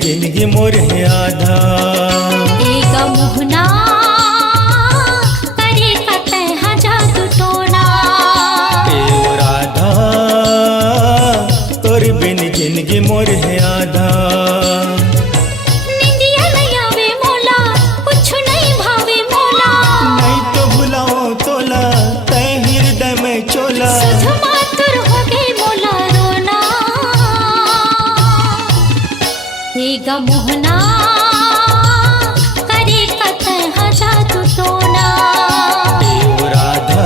जिंदगी मोर है आधा। एक मोहना करे कतह जादू टोना। ए राधा तोर बिन जिंदगी मोर है आधा। निंदिया नहीं आवे मोला कुछ नहीं भावे मोला। नहीं तो भुलाओ तोला तै हृदय में चोला। सुध मातुर हो गई मोला रोना। एक मोहना करे कतह जादू टोना। ए राधा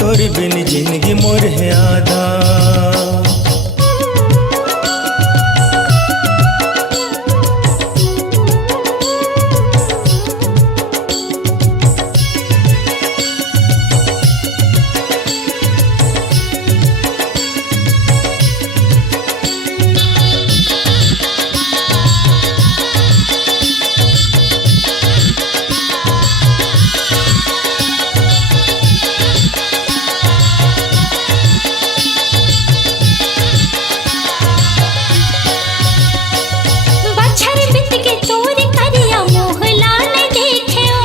तोर बिन जिंदगी मोर है आधा। बछर बित के तोर करिया मोहला ने देखियो।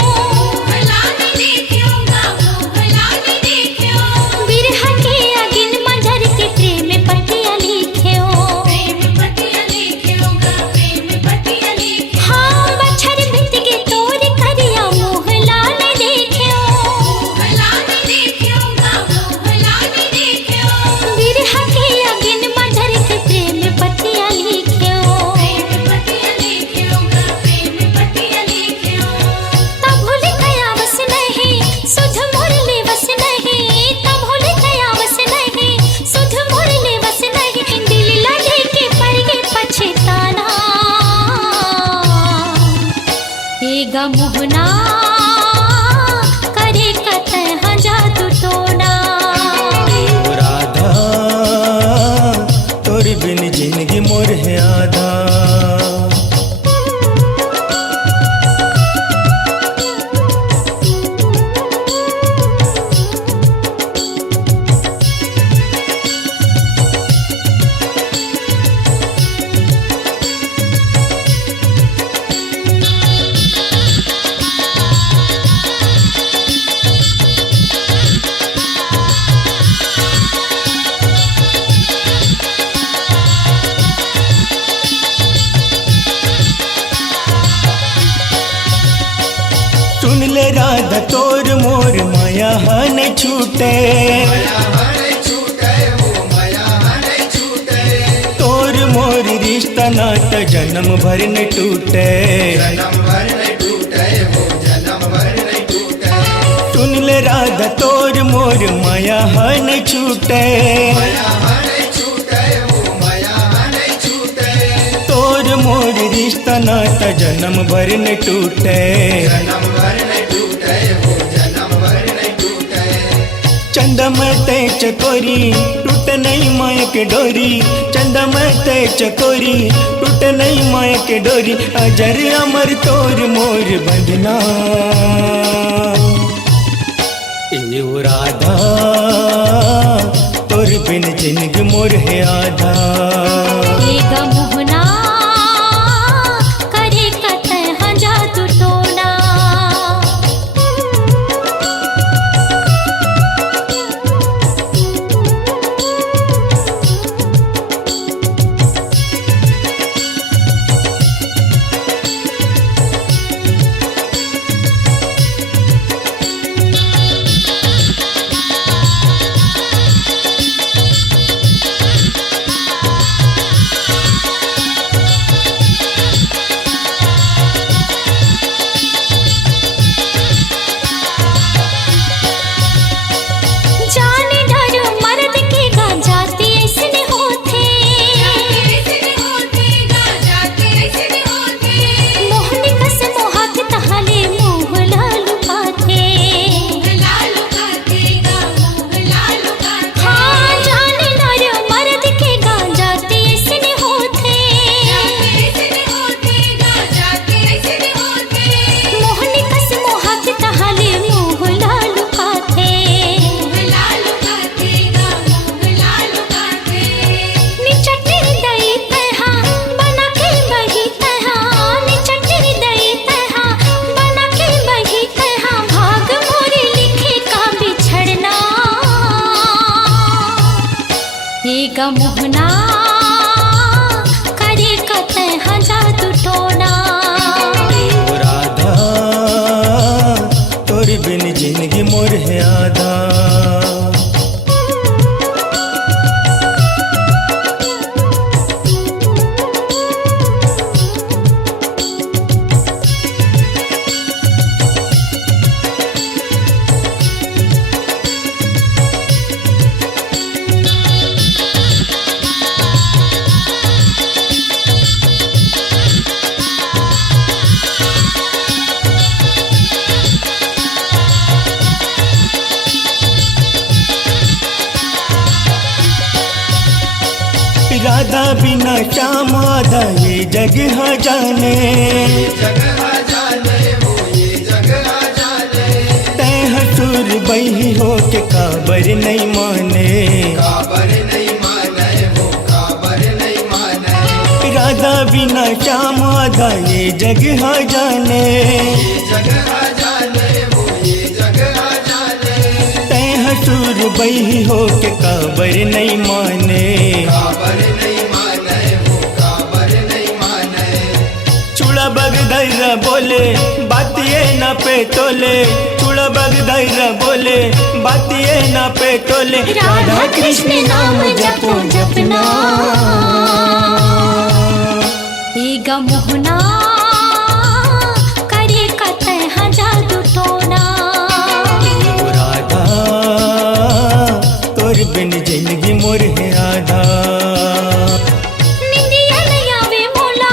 बिरहा के अगिन मंजर के प्रेम पटिया लिखियो। हाँ बछर बित के तोर करिया मोहला ने देखियो। बिरहा के अगिन मंजर के प्रेम पटिया लिखियो। तब भूल गया बस नहीं सुध मुरली बस नहीं। तब भूल गया बस नहीं सुध मुरली बस नहीं। दिल लगे के पर के पछताना। एगा मोहना करे कतह जादू टोना। ए राधा तोर बिन जिंदगी मोर है आधा। सुन ले राधा तोर मोर माया न छूटे। तोर मोर रिश्ता नाता जन्म भर न टूटे। सुन ले राधा तोर मोर माया न छूटे। तोर मोर रिश्ता नाता जन्म भर न टूटे। चंदा मते चकोरी टूट नहीं माया के डोरी। चंदा मते चकोरी टूट नहीं माया के डोरी। अजर अमर तोर मोर बंधना। ए राधा तोर बिन जिंदगी मोर है आधा। एगा मोहना करे कतह जादू टोना। मोहना करे कतई हाँ जादू टोना। ओ राधा तोर बिन जिंदगी मोर है आधा। राधा बिना श्याम आधा ये जग हाँ जाने। तै हसूर बही हो के काबर नहीं माने। राधा बिना श्याम आधा ये जग हाँ जाने। तै हसूर बही हो के काबर नहीं माने। चूड़ा बग धैर्य बोले बात ये न पे तोले। चूड़ा बग धैर्य बोले बात ये न पे तोले। राधा कृष्ण नाम जपो जपना एगा मोहना करे कतई हाँ जादू टोना। ओ राधा तोर बिन जिंदगी मोर है आधा। निंदिया नहीं आवे मोला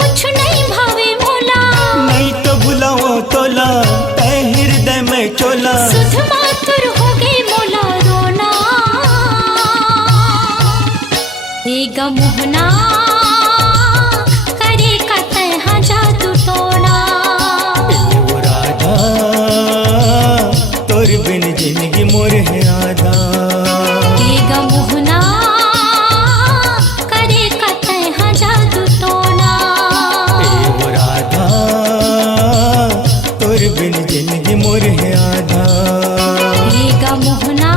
कुछ नहीं भावे मोला। नहीं तो बुलाओ तोला तै हृदय में चोला। सुध मातुर हो गई मोला रोना एगा मोहना करे कतई हाँ जादू टोना। ओ राधा तोर बिन जिंदगी मोर है आधा। एगा मोहना करे कतई हाँ जादू टोना। ओ राधा तोर बिन जिंदगी मोर है आधा। एगा मोहना